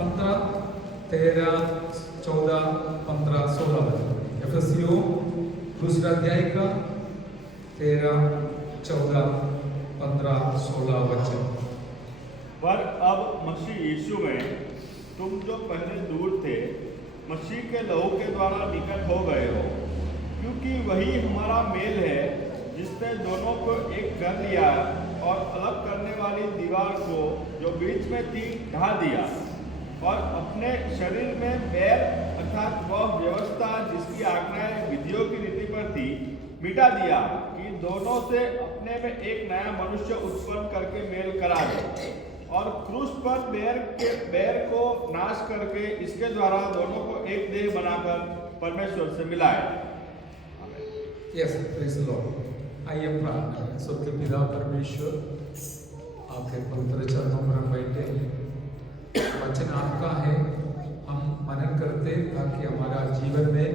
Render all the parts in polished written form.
15, 13, 14, 15, 16 वचन। एफएसियों दूसरा अध्याय का 13, 14, 15, 16 वचन। पर अब मसीह यीशु में तुम जो पहले दूर थे, मसीह के लहू के द्वारा निकट हो गए हो, क्योंकि वही हमारा मेल है जिसने दोनों को एक कर लिया और अलग करने वाली दीवार को जो बीच में थी ढा दिया, और अपने शरीर में बैर अर्थात वह व्यवस्था जिसकी आज्ञाएं विधियों की रीति पर थी मिटा दिया, कि दोनों से अपने में एक नया मनुष्य उत्पन्न करके मेल करा दे, और क्रूस पर बैर को नाश करके इसके द्वारा दोनों को एक देह बनाकर परमेश्वर से मिलाए। Yes, praise the Lord. आइए प्रार्थना करें। स्वर्गीय पिता परमेश्वर, आपके पवित्र चरणों पर हम बैठे हैं। वचन आपका है, हम मनन करते ताकि हमारा जीवन में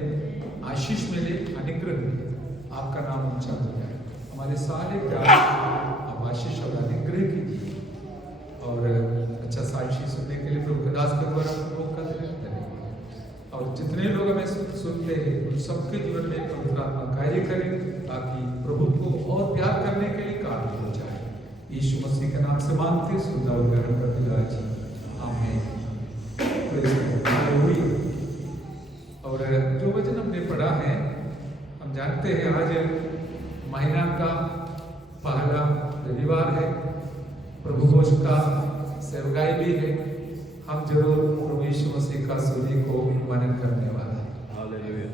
आशीष मिले, अनुग्रह मिले, आपका नाम ऊंचा हो जाए। हमारे सारे प्यार आप आशीष और अनुग्रह कीजिए, और अच्छा साक्षी सुनने के लिए प्रभु दास के द्वारा लोग का धन्यवाद करें, और जितने लोग हमें सुनते हैं उन सबके जीवन में पवित्र आत्मा कार्य करें, ताकि प्रभु को और प्यार करने के लिए कार्य हो जाए। यीशु मसीह के नाम से मांगते, सुनना और ग्रहण करते जाए। आमीन। और जो वचन हमने पढ़ा है, हम जानते हैं आज महीना का पहला रविवार है, प्रभु भोज का सेवगाई भी है। हम जरूर प्रभु यीशु मसीह का सूर्य को मनन करने वाला है, हालेलुया,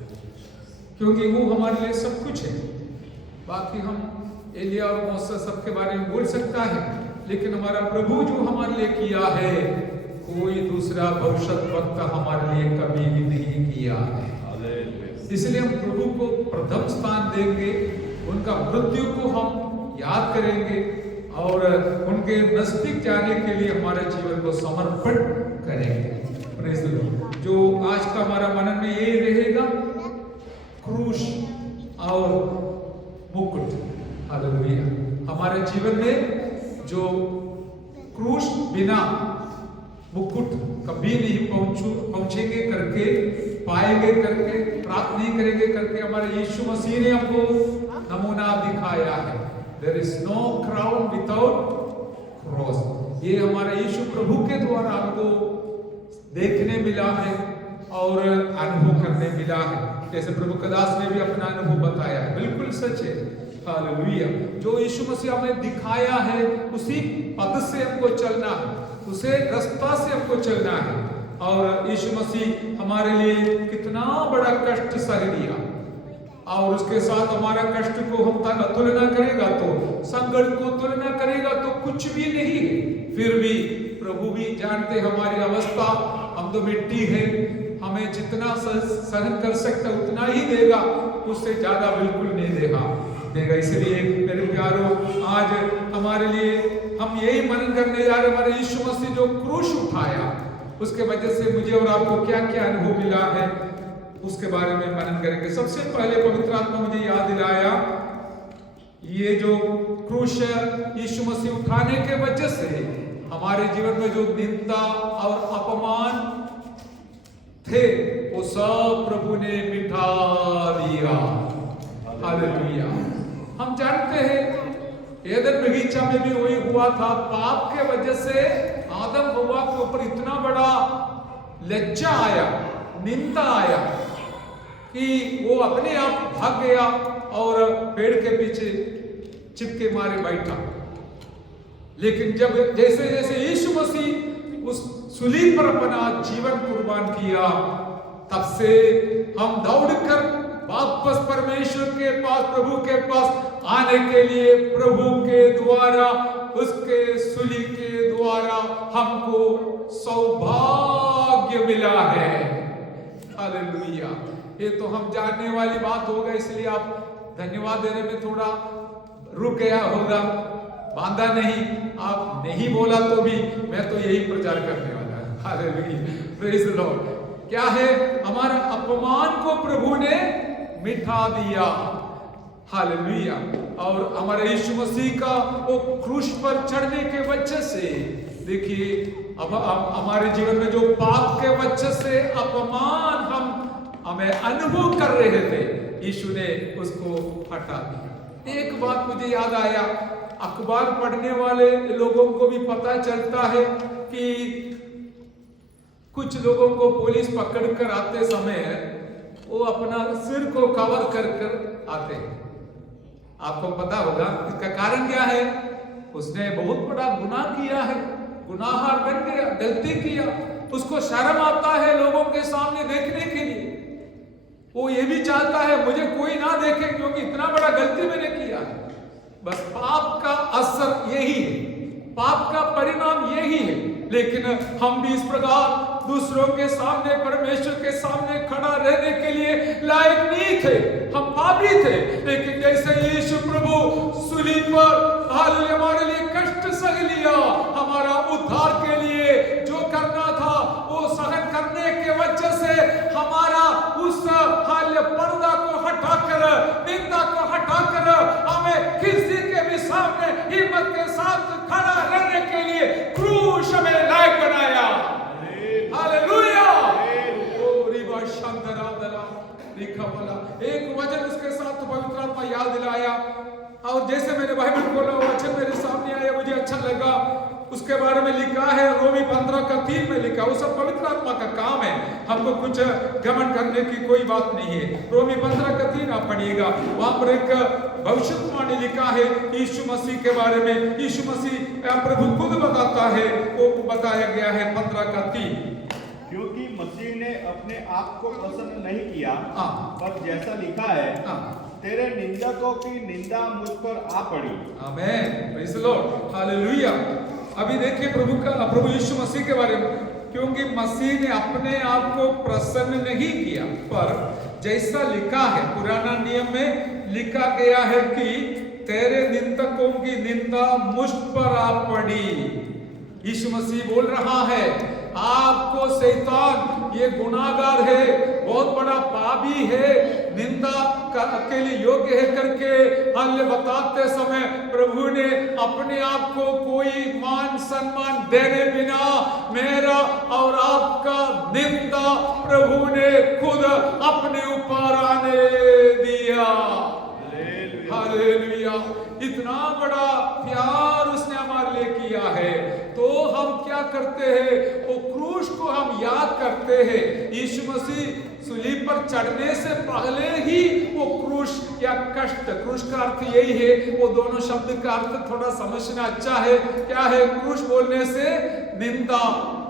क्योंकि वो हमारे लिए सब कुछ है। बाकी हम एलिया और मूसा सबके बारे में बोल सकता है, लेकिन हमारा प्रभु जो हमारे लिए किया है, कोई दूसरा भविष्यद्वक्ता हमारे लिए कभी भी नहीं किया है। इसलिए हम प्रभु को प्रथम स्थान देंगे, उनका मृत्यु को हम याद करेंगे, और उनके नजदीक जाने के लिए हमारे जीवन को समर्पण करेंगे। Praise the Lord. जो आज का हमारा मनन में यही रहेगा, क्रूस और मुकुट। हालेलुया। हमारे जीवन में जो क्रूस बिना मुकुट कभी नहीं पहुंचेंगे करके, पाएंगे करके, प्राप्त नहीं करेंगे करके हमारे यीशु मसीह ने हमको नमूना दिखाया है। There is no crown without cross। ये हमारे यीशु प्रभु के द्वारा हमको देखने मिला है और अनुभव करने मिला है। जैसे प्रभु कदास ने भी अपना अनुभव बताया है, बिल्कुल सच है। हालेलुया। जो यीशु मसीह हमें दिखाया है, उसी पद से हमको चलना है, उसे रास्ता से हमको चलना है। और यीशु मसीह हमारे लिए कितना बड़ा कष्ट सह लिया, और उसके साथ हमारा कष्ट को हम तुलना करेगा तो, संकट को तुलना करेगा तो कुछ भी नहीं है। फिर भी प्रभु भी जानते हमारी अवस्था, हम तो मिट्टी है, हमें जितना सहन कर सकता उतना ही देगा, उससे ज्यादा बिल्कुल नहीं देगा। इसलिए मेरे प्यारों, आज हमारे लिए हम यही मनन करने जा रहे, हमारे यीशु मसीह जो क्रूस उठाया, उसके वजह से मुझे और आपको क्या क्या अनुभव मिला है, उसके बारे में मनन करेंगे। सबसे पहले पवित्र आत्मा मुझे याद दिलाया, ये जो क्रूस यीशु मसीह उठाने के वजह से हमारे जीवन में जो निंदा और अपमान थे, वो सब प्रभु ने मिटा दिया। हालेलुया। हम जानते हैं एदन बगीचा में भी वही हुआ था। पाप के वजह से आदम हव्वा के ऊपर इतना बड़ा लज्जा आया, निंदा आया, कि वो अपने आप भाग गया और पेड़ के पीछे चिपके मारे बैठा। लेकिन जब जैसे जैसे यीशु मसीह उस सूली पर अपना जीवन कुर्बान किया, तब से हम दौड़कर वापस परमेश्वर के पास, प्रभु के पास आने के लिए प्रभु के द्वारा, उसके सूली के द्वारा हमको सौभाग्य मिला है। हालेलुया। ये तो हम जानने वाली बात होगा, इसलिए आप धन्यवाद देने में थोड़ा रुक गया होगा, बांधा नहीं, आप नहीं बोला तो भी मैं तो यही प्रचार करने वाला है। Hallelujah, praise the Lord. क्या है, हमारा अपमान को प्रभु ने मिटा दिया। हालेलुया। और हमारे यीशु मसीह का वो क्रूस पर चढ़ने के वजह से देखिए अब हमारे जीवन में जो पाप के वजह से अपमान हमें अनुभव कर रहे थे, यीशु ने उसको हटा दिया। एक बात मुझे याद आया, अखबार पढ़ने वाले लोगों को भी पता चलता है कि कुछ लोगों को पुलिस पकड़ कर आते समय वो अपना सिर को कवर कर आते हैं। आपको पता होगा इसका कारण क्या है? उसने बहुत बड़ा गुनाह किया है, गुनाहगार बन गया, गलती किया, उसको शर्म आता है लोगों के सामने देखने के लिए। वो ये भी चाहता है मुझे कोई ना देखे क्योंकि इतना बड़ा गलती मैंने किया है। बस पाप का असर यही है, पाप का परिणाम यही है। लेकिन हम भी इस प्रकार दूसरों के सामने, परमेश्वर के सामने खड़ा रहने के लिए लायक नहीं थे, हम पापी थे। लेकिन जैसे यीशु प्रभु सूली पर हालेलुया हमारे लिए कष्ट सह लिया, हमारा उद्धार के लिए जो करना था वो सहन करने के वजह से हमारा उस हाल्य पर्दा को हटाकर, निंदा को हटाकर हमें किसी के भी सामने हिम्मत के साथ खड़ा रहने के लिए क्रूस में लायक बनाया। हालेलुया। एक वचन उसके साथ पवित्र आत्मा याद दिलाया, और जैसे मैंने बाइबल खोला वो वचन मेरे सामने आया, मुझे अच्छा लगा। उसके बारे में लिखा है रोमी 15:3 में लिखा, वो सब पवित्र आत्मा का काम है, हमको कुछ घमंड करने की कोई बात नहीं है। रोमी 15:3 आप पढ़िएगा, वहां पर एक भविष्यवाणी लिखा है यीशु मसीह के बारे में। यीशु मसीह प्रभु खुद बताता है, वो बताया गया है 15:3, क्योंकि मसीह ने अपने आप को पसंद नहीं किया, पर जैसा लिखा है तेरे निंदकों की निंदा मुझ पर आ पड़ी। आमेन, प्रेज़ द लॉर्ड, हालेलुया। अभी देखिए प्रभु यीशु मसीह के बारे में, क्योंकि मसीह ने अपने आप को प्रसन्न नहीं किया, पर जैसा लिखा है पुराना नियम में लिखा गया है कि तेरे निंदकों की निंदा मुझ पर आ पड़ी। यीशु मसीह बोल रहा है आपको शैतान ये गुनाहगार है, बहुत बड़ा पापी है, निंदा के लिए योग्य है करके हल्ले बताते समय प्रभु ने अपने आप को कोई मान सम्मान देने बिना मेरा और आपका निंदा प्रभु ने खुद अपने ऊपर आने दिया। हालेलुया। इतना बड़ा प्यार उसने हमारे लिए किया है, तो हम क्या करते हैं? वो क्रूस को हम याद करते हैं। यीशु मसीह सूली पर चढ़ने से पहले ही वो क्रूस या कष्ट, क्रूस का अर्थ यही है, वो दोनों शब्द का अर्थ थोड़ा समझना अच्छा है। क्या है क्रूस बोलने से? निंदा,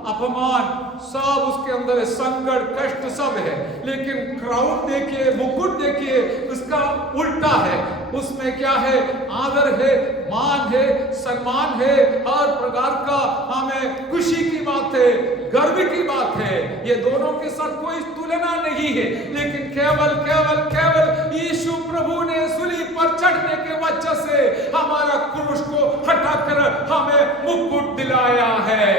अपमान सब उसके अंदर है, संकट, कष्ट सब है। लेकिन क्राउन देखिए, मुकुट देखिए, उसका उल्टा है। उसमें क्या है? आदर है, मान है, सम्मान है, हर प्रकार का हमें खुशी की बात है, गर्व की बात है। ये दोनों के साथ कोई तुलना नहीं है, लेकिन केवल केवल केवल यीशु प्रभु ने सूली पर चढ़ने के वजह से हमारा क्रूस को हटाकर हमें मुकुट दिलाया है।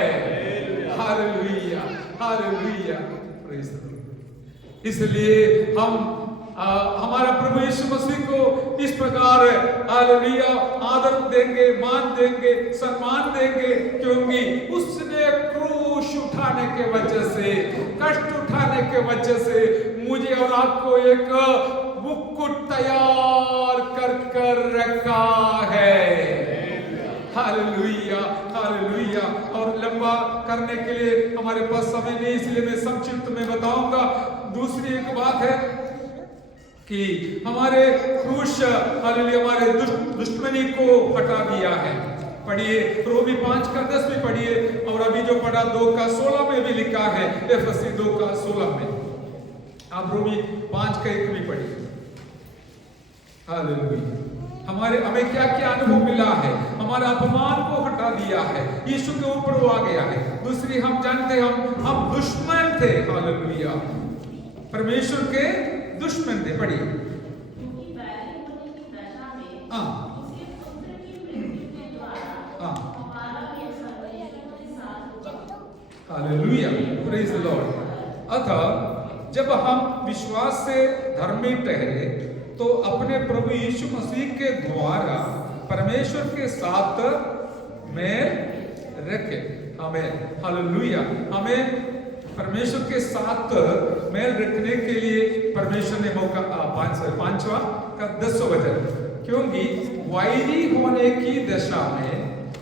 Hallelujah, hallelujah, praise the Lord. इसलिए हम हमारा प्रभु यीशु मसीह को इस प्रकार हालेलुया आदर देंगे, मान देंगे, सम्मान देंगे, क्योंकि उसने क्रूस उठाने के वजह से, कष्ट उठाने के वजह से मुझे और आपको एक मुकुट तैयार कर रखा है। Hallelujah, hallelujah. और लंबा करने के लिए हमारे पास समय नहीं, इसलिए मैं संक्षिप्त में बताऊंगा। दूसरी एक बात है कि हमारे क्रूस हालेलुया हमारे दुश्मनी को हटा दिया है। पढ़िए रोमी 5:10 में पढ़िए, और अभी जो पढ़ा 2:16 में भी लिखा है, एफएससी 2:16 में। आप रोमी 5:1 भी पढ़िए। हालेलुया। हमें क्या क्या अनुभव मिला है? हमारा अपमान को हटा दिया है, यीशु के ऊपर वो आ गया है। दूसरी हम जानते हैं हम दुश्मन थे, हालेलुया, परमेश्वर के दुश्मन थे। पढ़िए हालेलुया, प्रेज़ द लॉर्ड। अतः जब हम विश्वास से धर्मी ठहरे तो अपने प्रभु यीशु मसीह के द्वारा परमेश्वर के साथ मेल रखे। आमेन, हालेलुया। हमें परमेश्वर के साथ मेल रखने के लिए परमेश्वर ने मौका 5वां का 10वां वचन, क्योंकि वैरी होने की दशा में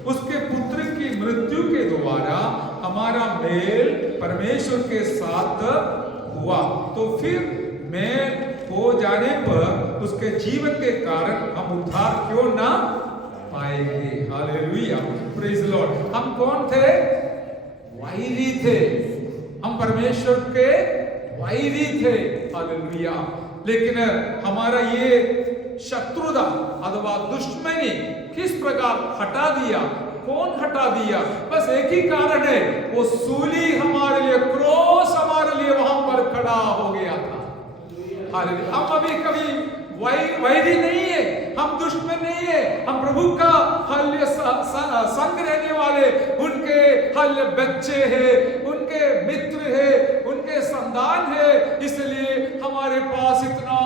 उसके पुत्र की मृत्यु के द्वारा हमारा मेल परमेश्वर के साथ हुआ, तो फिर मेल हो जाने पर उसके जीवन के कारण हम उद्धार क्यों ना पाएंगे। Hallelujah, praise the Lord. हम कौन थे? वैरी थे, हम परमेश्वर के वैरी थे। हालेलुया। लेकिन हमारा ये शत्रुता अथवा दुश्मनी किस प्रकार हटा दिया? कौन हटा दिया? बस एक ही कारण है, वो सूली हमारे लिए, क्रॉस हमारे लिए वहां पर खड़ा हो गया था। हालेलुया। हम अभी कभी वैरी नहीं है, हम दुश्मन नहीं है, हम प्रभु का हल्य संग रहने वाले, उनके हल्य बच्चे हैं, उनके मित्र हैं, उनके संतान है। इसलिए हमारे पास इतना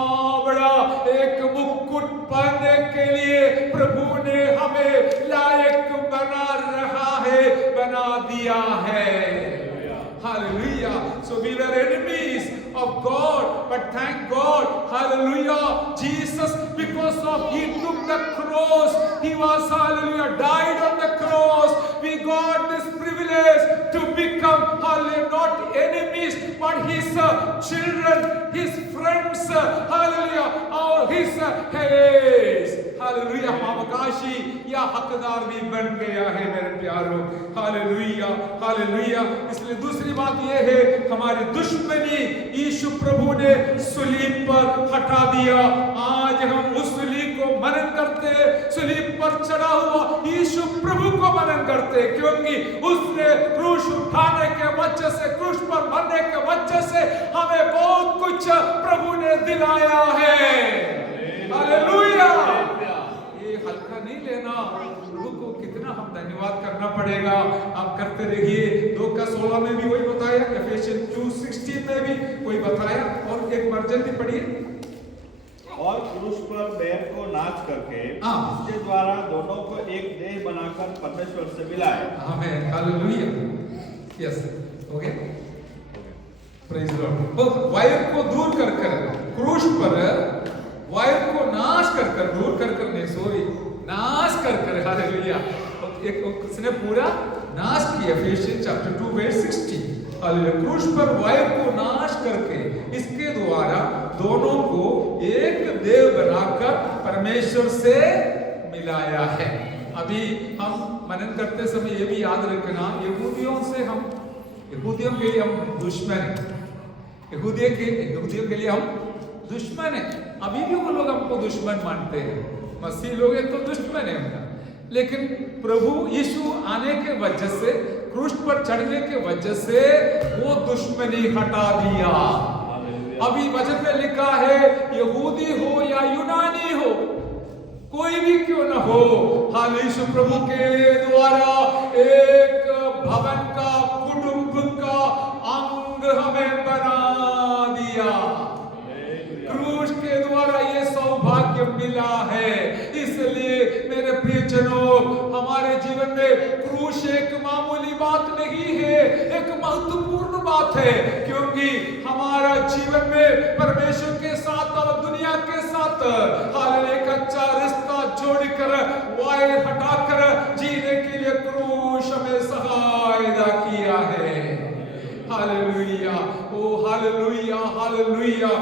बड़ा एक मुकुट पाने के लिए प्रभु ने हमें लायक बना दिया है। Hallelujah. So we were enemies of God, but thank God, hallelujah, Jesus, because of he took the cross, he was, hallelujah, died on the cross. We got this privilege to become, hallelujah, not enemies, but his children, his friends, hallelujah, or his heirs. Hallelujah. हम अवकाशी या हकदार भी बन गया है मेरे प्यारों। Hallelujah, hallelujah. इसलिए दूसरी बात यह है, हमारी दुश्मनी यीशु प्रभु ने सूलीब पर हटा दिया। आज हम उस सूलीब को मनन करते, सूलीब पर चढ़ा हुआ यीशु प्रभु को मनन करते, क्योंकि उसने क्रूस उठाने के वजह से, क्रूस पर मरने के वजह से हमें बहुत कुछ प्रभु ने दिलाया है। हालेलुया। ये हल्का नहीं लेना, प्रभु को कितना हम धन्यवाद करना पड़ेगा। आप करते रहिए। 2:16 में भी वही बताया, एफेसियंस 2:16 में भी वही बताया। और एक वर्जन भी पढ़िए। और क्रूस पर बैर को नाच करके इसके द्वारा दोनों को एक देह बनाकर परमेश्वर से मिलाए। आमेन, हालेलुया। यस, हो गया। Praise the Lord. वायर को दूर कर क्रूस पर वायर को नाश कर दूर कर नहीं, सॉरी, नाश कर हालेलुया। एक उसने पूरा नाश किया। एफेसियंस चैप्टर 2 वर्स 16। हालेलुया। क्रूस पर वायर को नाश करके इसके द्वारा दोनों को एक देह बनाकर परमेश्वर से मिलाया है। अभी हम मनन करते समय ये भी याद रखना, यहूदियों के लिए हम दुश्मन हैं। यहूदियों के लिए हम दुश्मन है। अभी भी वो लोग हमको दुश्मन मानते हैं, मसीह लोग हैं तो दुश्मन है उनका। लेकिन प्रभु यीशु आने के वजह से, क्रूस पर चढ़ने के वजह से वो दुश्मनी हटा दिया। अभी वचन में लिखा है, यहूदी हो या यूनानी हो, कोई भी क्यों न हो, हाल यीशु प्रभु के द्वारा एक भवन का, कुटुंब का अंग हमें बना दिया। क्रूस के द्वारा ये सौभाग्य मिला है। इसलिए मेरे प्रियजनों, हमारे जीवन में क्रूस एक मामूली बात नहीं है, एक महत्वपूर्ण बात है, क्योंकि हमारा जीवन में परमेश्वर के साथ और दुनिया के साथ हालेलुया एक अच्छा रिश्ता जोड़कर, वायर हटाकर जीने के लिए क्रूस हमें सहायता किया है। हालेलुया, ओ हालेलुया, हालेलुया।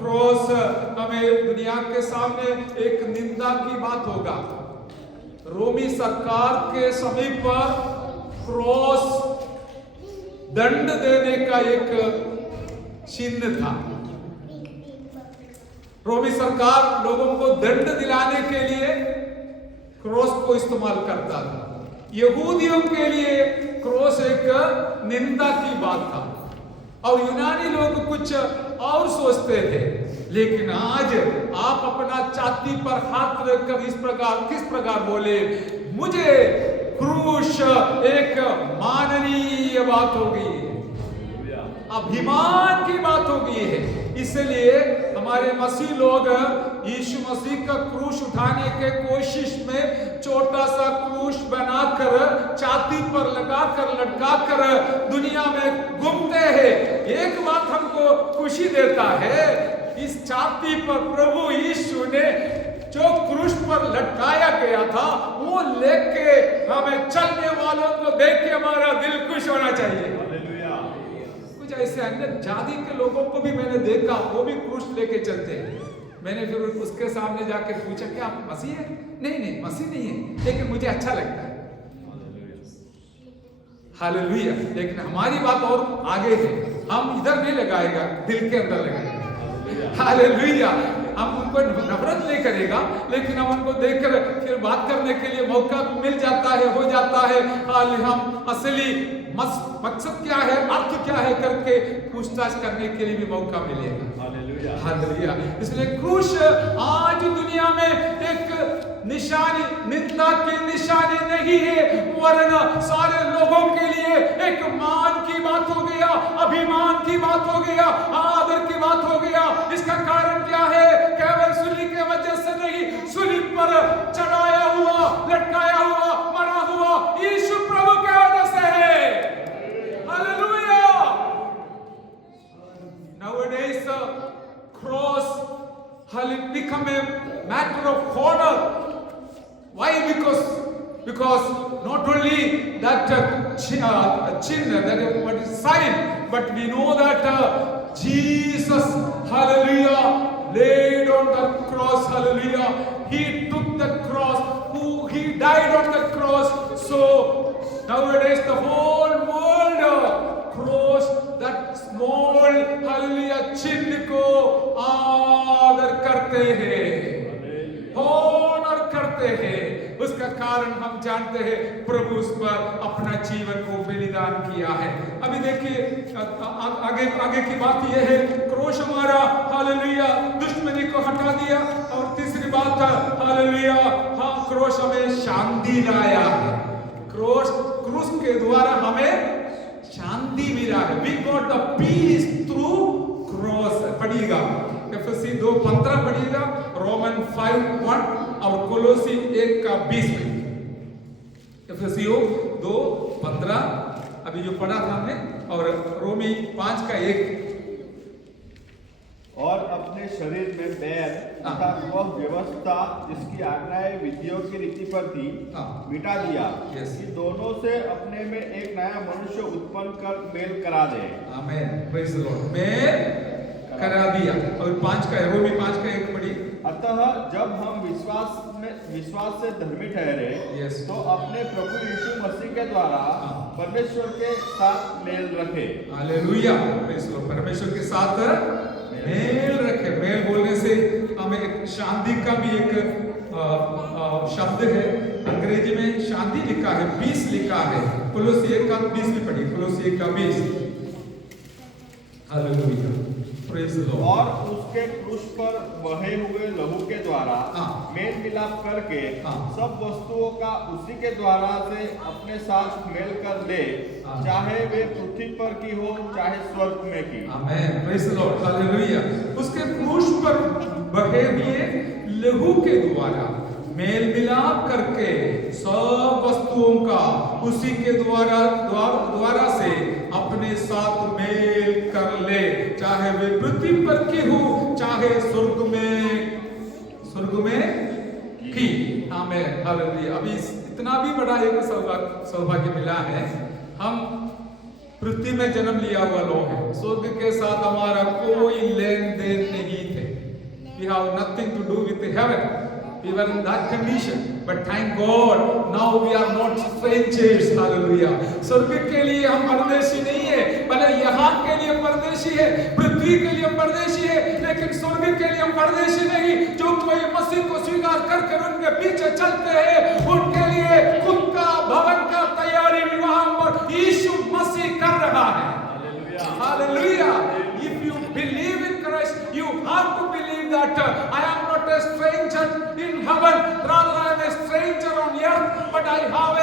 क्रॉस हमें दुनिया के सामने एक निंदा की बात होगा। रोमी सरकार के समय पर क्रॉस दंड देने का एक चिन्ह था। रोमी सरकार लोगों को दंड दिलाने के लिए क्रॉस को इस्तेमाल करता था। यहूदियों के लिए क्रॉस एक निंदा की बात था और यूनानी लोग कुछ और सोचते थे। लेकिन आज आप अपना छाती पर हाथ रखकर किस प्रकार बोले, मुझे क्रूस एक माननीय बात हो गई है, अभिमान की बात हो गई है। इसलिए हमारे मसीह लोग यीशु मसीह का क्रूस उठाने के कोशिश में छोटा सा क्रूस बनाकर छाती पर लगाकर लटकाकर दुनिया में घूमते हैं। एक बात हमको खुशी देता है, इस छाती पर प्रभु यीशु ने जो क्रूस पर लटकाया गया था वो लेके हमें चलने वालों को देख के हमारा दिल खुश होना चाहिए। कुछ ऐसे अन्य जाति के लोगों को भी मैंने देखा, वो भी क्रूस लेके चलते हैं। मैंने फिर उसके सामने जाके पूछा क्या आप मसीह है? नहीं मसीह नहीं है, लेकिन मुझे अच्छा लगता है। हालेलुया। लेकिन हमारी बात और आगे है, हम इधर नहीं लगाएगा, दिल के अंदर लगाएगा। हालेलुया। हम उनको नफरत नहीं करेगा, लेकिन हम उनको देखकर फिर बात करने के लिए मौका मिल जाता है, हो जाता है। हम असली मकसद क्या है, अर्थ क्या है करके पूछताछ करने के लिए भी मौका मिलेगा। हालेलुया। इसलिए क्रूस आज दुनिया में एक निशानी, निंदा की निशानी नहीं है, वरना सारे लोगों के लिए एक मान की बात हो गया, अभिमान की बात हो गया, आदर की बात हो गया। इसका कारण क्या है? केवल सूली के वजह से नहीं, सूली पर चढ़ाया हुआ, लटकाया हुआ, मरा हुआ यीशु प्रभु के वजह से है। Hallelujah. Nowadays the cross has become a matter of honor. Why? Because not only that chin, that what is sign, but we know that Jesus, hallelujah, laid on the cross, hallelujah. He took the cross, he died on the cross. So nowadays the whole world cross that small, hallelujah, चिन्ह को आदर करते हैं, honor करते हैं। उसका कारण हम जानते हैं, प्रभु उस पर अपना जीवन को बलिदान किया है। अभी देखिए आगे की बात यह है, क्रूस हमारा, हालेलुया, दुश्मनी को हटा दिया। और तीसरी बात, हालेलुया, हाँ, क्रूस हमें शांति लाया है। क्रूस के द्वारा हमें शांति मिला है। We got the peace through cross। पढ़िएगा एफएससी 2:15 पढ़िएगा, रोमन 5:1 और कोलोसी 1:20 में। एफएससी 2:15 अभी जो पढ़ा था हमने, और रोमी 5:1। और अपने शरीर में बैर अर्थात वह व्यवस्था जिसकी आज्ञाएं विधियों की रीति पर थी मिटा दिया, कि दोनों से अपने में एक नया मनुष्य उत्पन्न कर मेल करा दे। आमीन, प्रेज द लॉर्ड। मेल करा दिया। और 5 रोमी 5:1 पढ़ी। अतः जब हम विश्वास से धर्मी ठहरे, तो अपने प्रभु यीशु मसीह के द्वारा परमेश्वर के साथ मेल रखे। Hallelujah, praise the Lord. परमेश्वर के साथ मेल रखे। मेल बोलने से हमें एक शांति का भी एक शब्द है, अंग्रेजी में शांति लिखा है, पीस लिखा है। कोलोसी 1:20 भी पढ़िए, कोलोसी 1:20। Hallelujah, praise the Lord. और उसके क्रूस पर बहे हुए लहू के द्वारा मेल मिलाप करके सब वस्तुओं का उसी के द्वारा से अपने साथ मेल कर ले, चाहे वे पृथ्वी पर की हो चाहे स्वर्ग में की। आमीन, प्रेज द लॉर्ड, हालेलुया। उसके क्रूस पर बहे हुए लहू के द्वारा मेल मिलाप करके सब वस्तुओं का उसी के द्वारा से अपने साथ मेल कर ले, चाहे वे पृथ्वी पर की हो चाहे स्वर्ग में की। आमीन, हालेलुया। अभी इतना भी बड़ा एक सौभाग्य मिला है, हम पृथ्वी में जन्म लिया हुआ लोग हैं, स्वर्ग के साथ हमारा कोई लेन देन नहीं थे। We have nothing to do with heaven. We were in that condition, but thank God now we are not strangers. Hallelujah. स्वर्ग के लिए हम परदेशी नहीं है, भले यहाँ के लिए परदेशी है, पृथ्वी के लिए परदेशी है, लेकिन स्वर्ग के लिए हम परदेशी नहीं। जो कोई मसीह को स्वीकार करके उनके पीछे चलते हैं, उनके लिए खुद का भवन का तैयारी विवाह पर यीशु मसीह कर रहा है। Hallelujah. If you believe in Christ, you have to believe that I am not a stranger in heaven, rather I am a stranger on earth, but I have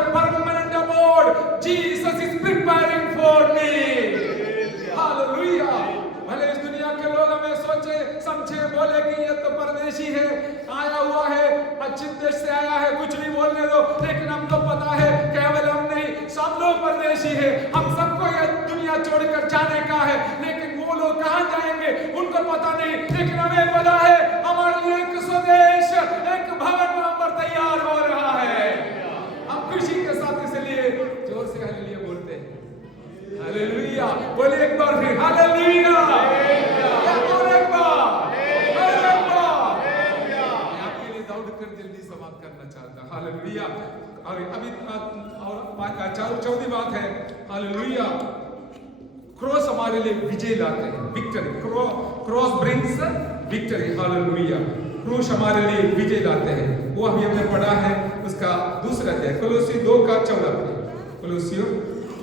a permanent abode. Jesus is preparing for me. Hallelujah. भले इस दुनिया के लोग हमें सोचे पश्चिम देश से आया है, कुछ भी बोलने दो, लेकिन हमको पता है केवल हम नहीं, सब लोग परदेशी है। हम सबको ये दुनिया छोड़कर जाने का है, लेकिन वो लोग कहाँ जाएंगे उनको पता नहीं, लेकिन हमें पता है हमारे लिए एक स्वदेश, एक भवन वहां पर तैयार हो रहा है। हम खुशी के साथ इसलिए जोर से हालेलुया बोलते हैं। हालेलुया बोले एक बार फिर, हालेलुया बोले एक बार, आपके लिए दौड़ कर जल्दी समाप्त करना चाहता। हालेलुया। और अभी और चौथी बात है, हालेलुया, क्रॉस हमारे लिए विजय लाते हैं, victory. Cross brings victory. Hallelujah, क्रूस हमारे लिए विजय लाते हैं। वो अभी हमने पढ़ा है, उसका दूसरा अध्याय कोलोसी 2:14। कोलोसियों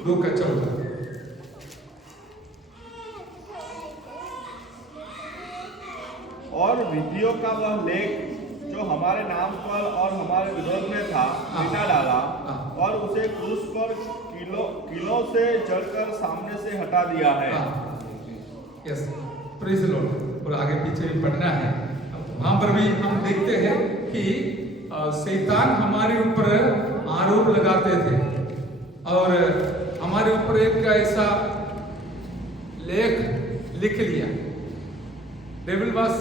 2:14। और विधियों का वह लेख जो हमारे नाम पर और हमारे विरोध में था, मिटा डाला और उसे क्रूस पर किलो से जड़कर सामने से हटा दिया है। Yes, praise the Lord. और आगे पीछे भी पढ़ना है, वहां पर भी हम देखते हैं कि शैतान हमारे ऊपर आरोप लगाते थे और हमारे ऊपर एक ऐसा लेख लिख लिया। Devil was,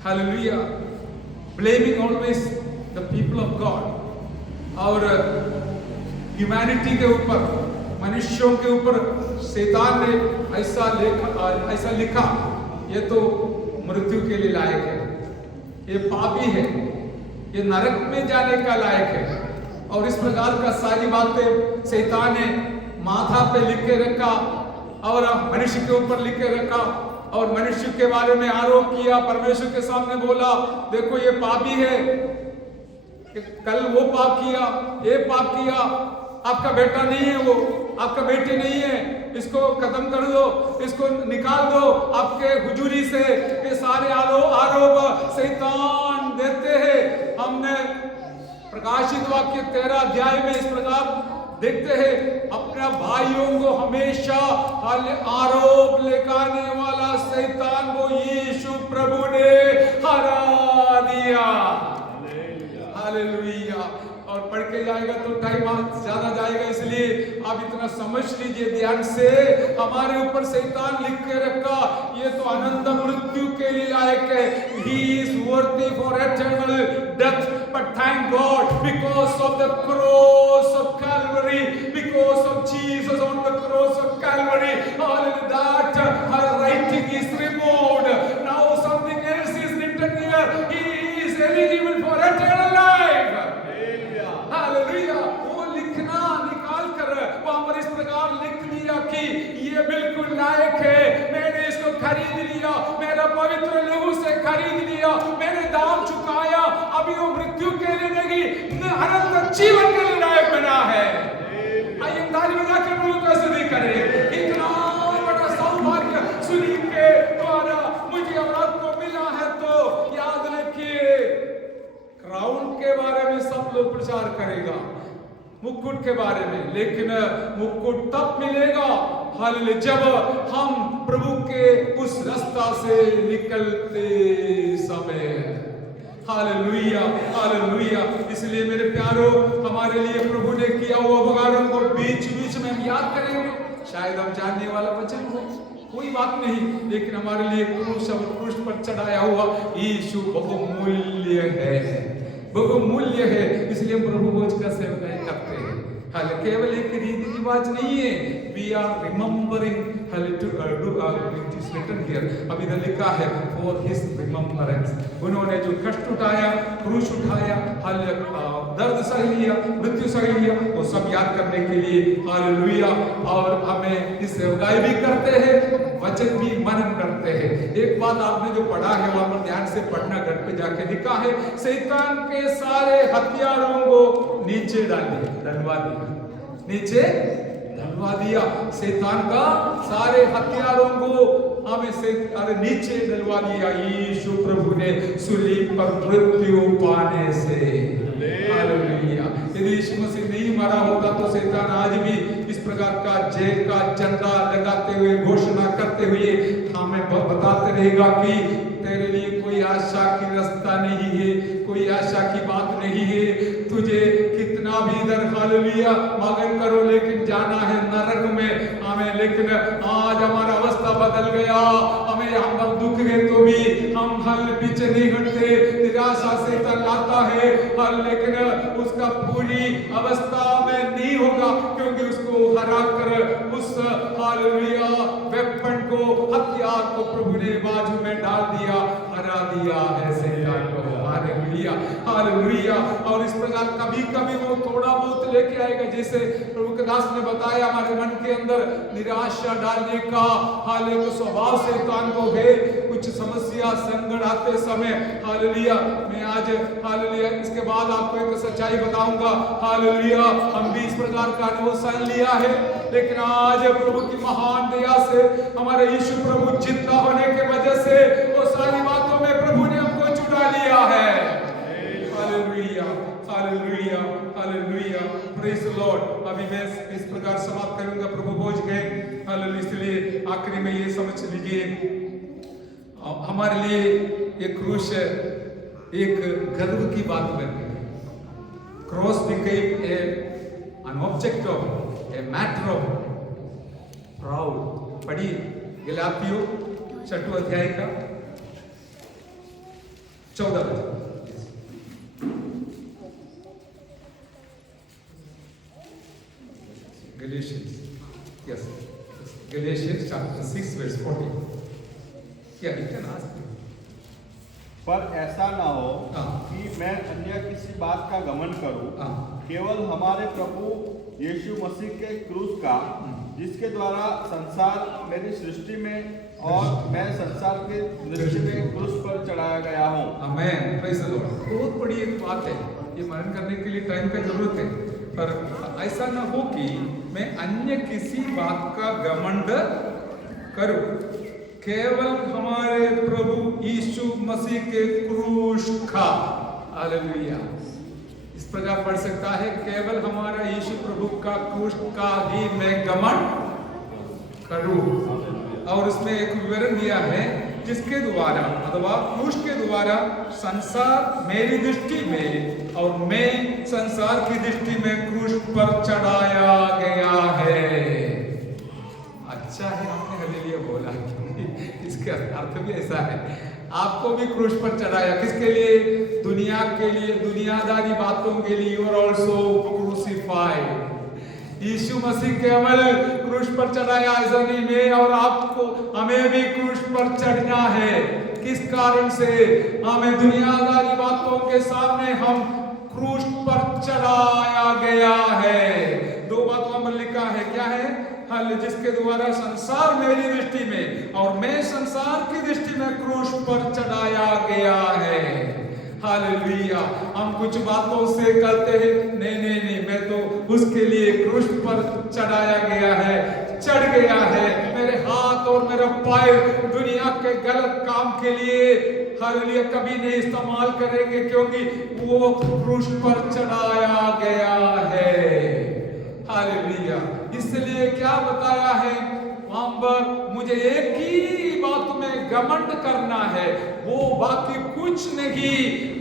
hallelujah, blaming always the people of God, और ह्यूमैनिटी के ऊपर, मनुष्यों के ऊपर शैतान ने ऐसा लिखा, ये तो मृत्यु के लिए लायक है, ये पापी है, ये नरक में जाने का लायक है। और इस प्रकार का सारी बातें शैतान ने माथा पे लिख के रखा और मनुष्य के ऊपर लिख के रखा और मनुष्य के बारे में आरोप किया। परमेश्वर के सामने बोला, देखो ये पापी है, कल वो पाप किया, ये पाप किया, आपका बेटा नहीं है, वो आपका बेटी नहीं है, इसको खत्म कर दो, इसको निकाल दो आपके हुजूरी से। ये सारे आरोप शैतान देते हैं। हमने प्रकाशित वाक्य 13 अध्याय में इस प्रकार देखते हैं, अपने भाइयों को हमेशा आरोप लगाने वाला शैतान को यीशु प्रभु ने हरा दिया। हालेलुया। और पढ़ के जाएगा तो टाइम ज्यादा जाएगा, इसलिए आप इतना समझ लीजिए ध्यान से। हमारे ऊपर शैतान लिख के रखा, ये तो अनंत मृत्यु के लिए लायक है। He is worthy for eternal death, but thank God because of the cross of Calvary, because of Jesus on the cross of Calvary, all that her writing is removed. Now something else is written here. He is eligible for eternal life. Hallelujah. वो लिखना निकाल कर वहां पर इस प्रकार लिख लिया कि ये बिल्कुल लायक है, मैंने इसको खरीद लिया, मेरा पवित्र लहू से खरीद लिया, मैंने दाम चुकाया, अभी वो मृत्यु के लिए नहीं, अनंत जीवन के लिए लायक बना है। आइए ताली बजाकर प्रभु का स्तुति करें। इतना बड़ा सौभाग्य सुनी के द्वारा मुझे और आपको मिला है, तो याद रखिए, क्राउन के बारे में सब लोग प्रचार करेगा, मुकुट के बारे में, लेकिन मुकुट तब मिलेगा हालेलुया जब हम प्रभु के उस रास्ता से निकलते समय। Hallelujah, hallelujah. इसलिए मेरे प्यारों, हमारे लिए प्रभु ने किया हुआ उपकारों को बीच बीच में हम याद करेंगे। शायद हम जानने वाला वचन हो, कोई बात नहीं, लेकिन हमारे लिए क्रूस पर चढ़ाया हुआ यीशु बहुमूल्य है, बहुमूल्य है। इसलिए हम प्रभु भोज का सेवकाई करते हैं। हाले केवल एक रीति रिवाज नहीं है, we are remembering it is written here, अब इधर लिखा है फॉर हिज रिमेम्बरेंस। उन्होंने जो कष्ट उठाया, क्रूस उठाया, दर्द सह लिया, मृत्यु सह लिया, वो सब याद करने के लिए। हालेलुया। और हमें इस सेवकाई भी करते हैं, वचन भी मनन करते हैं। एक बात आपने जो पढ़ा है वहां पर ध्यान से पढ़ना, घर पे जाके लिखा है, शैतान के सारे हथियारों को नीचे डाल दिया, डलवा दिया, नीचे डलवा दिया। शैतान का सारे हथियारों को हमें से नीचे डलवा दिया यीशु प्रभु ने सूली पर मृत्यु पाने से। हालेलुया। यदि यीशु मसीह नहीं मरा होता तो शैतान आज भी इस प्रकार का जेल का झंडा लगाते हुए, घोषणा करते हुए हमें बताते रहेगा कि तेरे लिए कोई आशा की रास्ता नहीं है, कोई आशा की बात नहीं है, तुझे कितना भी इधर हालेलुया मगन करो लेकिन जाना है नरक में। हमें लेकिन आज हमारा अवस्था बदल गया, हमें हम दुख है तो भी हम हल पीछे नहीं हटते, निराशा से लाता है हल, लेकिन उसका पूरी अवस्था में नहीं होगा, क्योंकि उसको हरा कर उस हालेलुया वेपन को, हथियार को प्रभु ने बाजू में डाल दिया, हरा दिया है शैतान को। Hallelujah hallelujah. और इस प्रकार कभी कभी वो थोड़ा बहुत लेके आएगा, जैसे प्रभु के दास ने बताया हमारे मन के अंदर निराशा डालने का हालेलुया स्वभाव शैतान को है। कुछ समस्या संकट आते समय हालेलुया, मैं आज हालेलुया इसके बाद आपको एक सच्चाई बताऊंगा। हालेलुया, हम भी इस प्रकार का अनुभव सहन लिया है, लेकिन आज प्रभु की महान दया से हमारे यीशु प्रभु जिंदा होने के वजह से वो सारी बातों में प्रभु ने हमको छुड़ा लिया है। Hallelujah hallelujah hallelujah, praise the Lord. अभी मैं इस प्रकार समाप्त करूंगा, प्रभु भोज गए हालेलुया, इसलिए आखिरी में ये समझ लीजिए हमारे लिए एक क्रूस एक गर्व की बात बन गई। Cross became an object of a matter of proud। पढ़िए गलातियों 6 अध्याय का 14 वचन। Galatians, yes, Galatians chapter 6 verse 14। क्या लिखा ना? पर ऐसा ना हो कि मैं अन्य किसी बात का घमंड करूं, केवल हमारे प्रभु यीशु मसीह के क्रूस का, जिसके द्वारा संसार मेरी सृष्टि में और मैं संसार के दृष्टि में क्रूस पर चढ़ाया गया हूं। आमेन, प्रेज़ द लॉर्ड। बहुत बड़ी एक बात है, ये मनन करने के लिए टाइम का जरूरत है, पर ऐसा ना हो कि मैं अन्य किसी बात का घमंड करूं, केवल हमारे प्रभु यीशु मसीह के क्रूस का। हालेलुया। इस प्रकार पढ़ सकता है, केवल हमारा यीशु प्रभु का क्रूस का ही मैं घमंड करूं। और उसमें एक विवरण दिया है, जिसके द्वारा अथवा क्रूस के द्वारा संसार मेरी दृष्टि में और मैं संसार की दृष्टि में क्रूस पर चढ़ाया गया है। अच्छा है आपने हालेलुया बोला, इसका अर्थ भी ऐसा है, आपको भी क्रूस पर चढ़ाया। किसके लिए? दुनिया के लिए, दुनियादारी बातों के लिए। You are also crucified. यीशु मसीह केवल क्रूस पर चढ़ाया, ऐसा नहीं, मैं और आपको, हमें भी क्रूस पर चढ़ना है। किस कारण से? हमें दुनियादारी बातों के सामने हम क्रूस पर चढ़ाया गया है। 2 बातों में लिखा है, क्या है? जिसके द्वारा संसार मेरी दृष्टि में और मैं संसार की दृष्टि में क्रूस पर चढ़ाया गया है। हालेलुया। हम कुछ बातों से कहते हैं, नहीं नहीं नहीं, मैं तो उसके लिए क्रूस पर चढ़ाया गया है, चढ़ गया है। मेरे हाथ और मेरा पैर दुनिया के गलत काम के लिए हालेलुया कभी नहीं इस्तेमाल करेंगे, क्योंकि वो क्रूस पर चढ़ाया गया है। हालेलुया। इसलिए क्या बताया है वहां पर? मुझे एक ही बात में घमंड करना है, वो बाकी कुछ नहीं।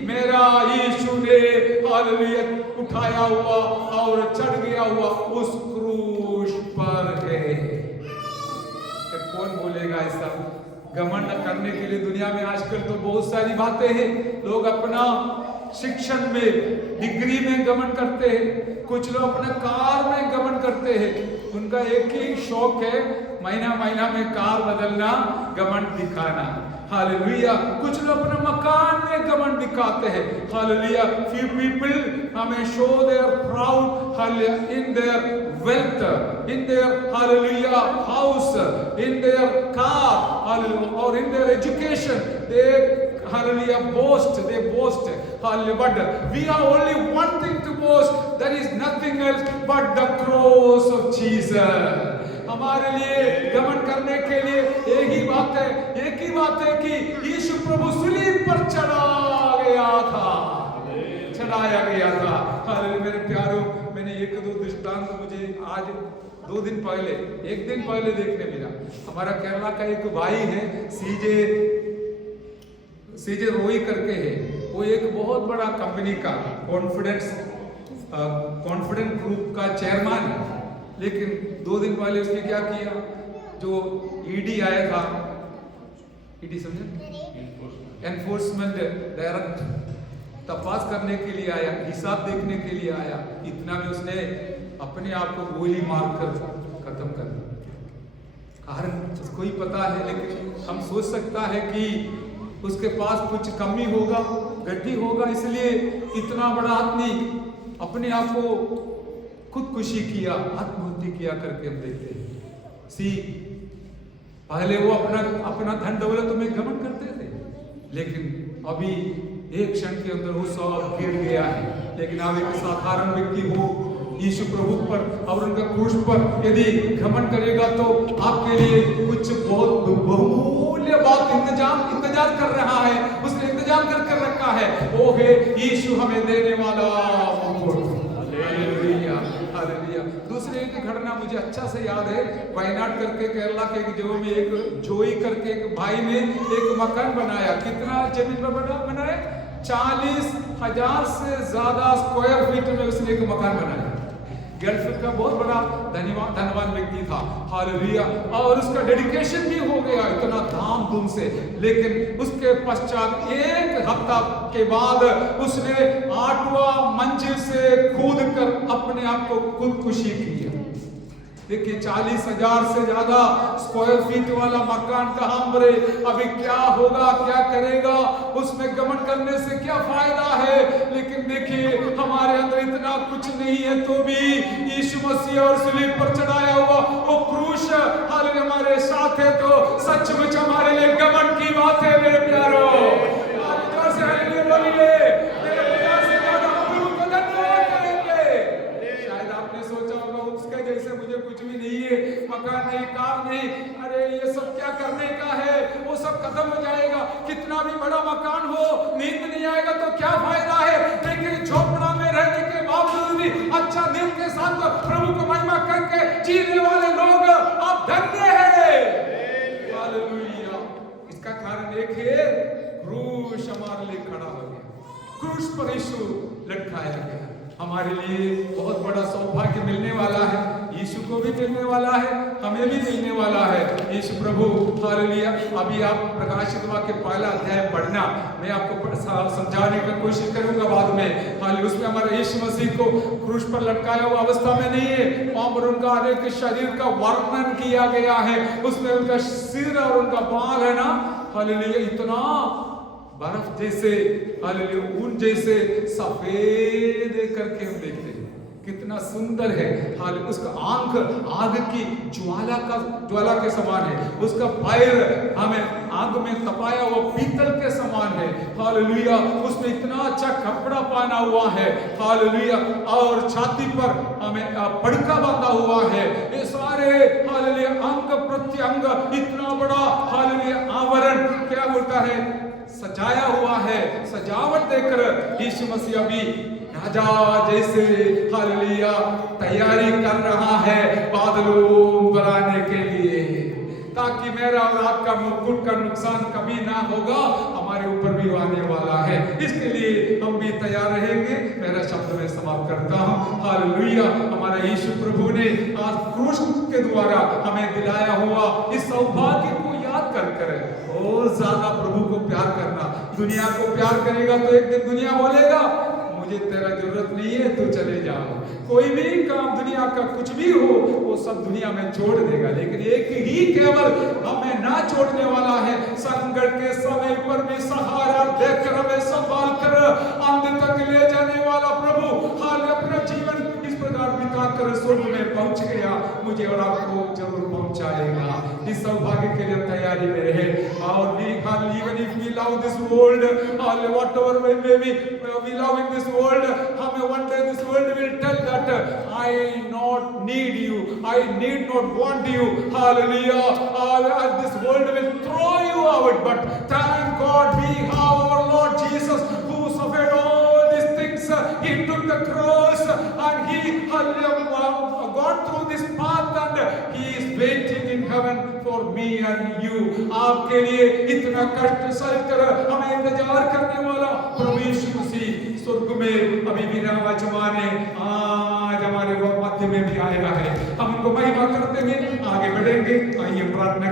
मेरा यीशु ने हालेलुया उठाया हुआ और चढ़ गया हुआ उस क्रूस पर है। कौन बोलेगा ऐसा? घमंड करने के लिए दुनिया में आजकल तो बहुत सारी बातें हैं। लोग अपना शिक्षण में, डिग्री में घमंड करते हैं, कुछ लोग अपने कार में घमंड करते हैं। उनका एक ही शौक है, महीना महीना में कार बदलना, घमंड दिखाना। हालेलुया। कुछ लोग अपने मकान में घमंड दिखाते हैं। हालेलुया। few people हमें show their proud in their wealth, in their hallelujah house, in their car, hallelujah, or in their education. They hallelujah boast, they boast. Hallelujah. But we are only one thing to boast. There is nothing else but the cross of Jesus. हमारे लिए घमंड करने के लिए एक ही बात है, एक ही बात है कि यीशु प्रभु सूली पर चढ़ा गया था। बनाया गया था। हालेलुया मेरे प्यारों, मैंने एक दो दृष्टांत मुझे आज 2 दिन पहले, 1 दिन पहले देखने मिला। हमारा केरला का एक भाई है, सीजे रोई करके है। वो एक बहुत बड़ा कंपनी का कॉन्फिडेंट ग्रुप का चेयरमैन है। लेकिन 2 दिन पहले उसने क्या किया, जो ईडी आया था, ईडी समझे, एनफोर्समेंट डायरेक्ट तपास करने के लिए आया, हिसाब देखने के लिए आया, इतना में उसने अपने आप को गोली मारकर खत्म कर दिया। कारण उसको ही पता है, लेकिन हम सोच सकता है कि उसके पास कुछ कमी होगा, गड्डी होगा, इसलिए इतना बड़ा आदमी अपने आप को खुदकुशी किया, आत्महत्या किया करके हम देखते हैं। पहले वो अपना धन दौलत में घमंड करते थे, लेकिन अभी एक क्षण के अंदर वो सब गिर गया है। लेकिन अब एक साधारण व्यक्ति हो यीशु प्रभु पर और उनका क्रूस पर यदि घमंड करेगा तो आपके लिए कुछ बहुत बहुमूल्य बात इंतजार कर रहा है, उसने इंतजाम कर रखा है। वो है यीशु हमें देने वाला मुकुट। Hallelujah hallelujah. दूसरी एक घटना मुझे अच्छा से याद है, वायनाड करके केरला के एक जगह में एक जोई करके एक भाई ने एक मकान बनाया। कितना जमीन पर बनाया? 40,000 से ज्यादा स्क्वायर फीट में उसने एक मकान बनाया। गर्लफ्रेंड का बहुत बड़ा धनवान व्यक्ति था। हालेलुया। और उसका डेडिकेशन भी हो गया इतना धाम-धूम से। लेकिन उसके पश्चात 1 हफ्ता के बाद उसने 8वां मंजिल से कूद कर अपने आप को खुदकुशी की। देखिए 40,000 से ज्यादा स्क्वायर फीट वाला मकान कहां मरे, अभी क्या होगा, क्या करेगा, उसमें गमन करने से क्या फायदा है। लेकिन देखिए हमारे अंदर इतना कुछ नहीं है तो भी यीशु मसीह और सूली पर चढ़ाया हुआ वो क्रूस हालेलुया हमारे साथ है, तो सचमुच हमारे लिए गमन की बात है मेरे प्यारो। जोर से हालेलुया बोलिए। मेरे प्यार से ज्यादा हम प्रभु को धन्यवाद करेंगे। शायद आपने सोचा होगा उसके जैसे मुझे कुछ भी नहीं है, मकान नहीं, कार नहीं, अरे ये सब क्या करने का है, वो सब खत्म हो जाएगा। कितना भी बड़ा मकान हो, नींद नहीं आएगा तो क्या फायदा है। लेकिन झोपड़ा में रहने के बावजूद भी अच्छा नींद के साथ तो प्रभु को महिमा करके जीने वाले लोग आप धन्य हैं। हालेलुया। इसका कारण एक है, क्रूस हमारे लिए खड़ा हो गया, क्रूस पर यीशु लटकाया गया। हमारे लिए बहुत बड़ा सौभाग्य मिलने वाला है, यीशु को भी मिलने वाला है, हमें भी मिलने वाला है। यीशु प्रभु हालेलुया। अभी आप प्रकाशित वाक्य 1 अध्याय पढ़ना, मैं आपको समझाने की कोशिश करूंगा बाद में। हालेलुया। उसमें हमारे यीशु मसीह को क्रूस पर लटकाया हुआ अवस्था में नहीं है, वहां पर उनका अनेक शरीर का वर्णन किया गया है। उसमें उनका सिर और उनका बाल है ना, हालेलुया, इतना बर्फ जैसे, हालेलुया, ऊन जैसे सफेद करके हम देखते हैं, कितना सुंदर है। हालेलुया। उसका आंख आग की ज्वाला के समान है, उसका पैर हमें आग में तपाया हुआ पीतल के समान है। हालेलुया। उसमें इतना अच्छा कपड़ा पहना हुआ है। हालेलुया। और छाती पर हमें पड़का बांधा हुआ है। ये सारे हालेलुया अंग प्रत्यंग इतना बड़ा हालेलुया आवरण क्या बोलता है, सजाया हुआ है। सजावट देखकर यीशु मसीह अभी राजा जैसे हालेलुया तैयारी कर रहा है बादलों बनाने के लिए, ताकि मेरा और आपका मुकुट का नुकसान कभी ना होगा, हमारे ऊपर भी आने वाला है। इसके लिए हम भी तैयार रहेंगे। मेरा शब्द में समाप्त करता हूँ। हालेलुया। हमारा यीशु प्रभु ने आज क्रूस के द्वारा हमें दिलाया हुआ इस सौभाग्य को याद कर और ज्यादा प्रभु को प्यार करना। दुनिया को प्यार करेगा तो एक दिन दुनिया बोलेगा मुझे तेरा जरूरत नहीं है, तू चले जाओ। कोई भी काम दुनिया का कुछ भी हो वो सब दुनिया में छोड़ देगा, लेकिन एक ही केवल हमें ना छोड़ने वाला है। संकट के समय पर भी सहारा देकर हमें संभाल कर अंत तक ले जाने वाला प्रभु हाल अपना जीवन इस प्रकार बिताकर स्वर्ग में पहुंच गया, मुझे और आपको जरूर पहुंचाएगा। इस सौभाग्य के लिए तैयारी में रहे। और even if we love this world, whatever we love in this world, हमें one day this world will tell that I not need you, I need not want you. Hallelujah. This world will throw you out, but thank God we have our Lord Jesus who suffered all these things He took the cross and he had gone through this path and he is waiting in heaven for me and you. आपके लिए इतना कष्ट सहकर हमें इंतजार करने वाला प्रभु यीशु मसीह स्वर्ग में अभी विराजमान है। आज हमारे वो मध्य में भी आया है। हम उनको महिमा करते हुए आगे बढ़ेंगे। आइए प्रार्थना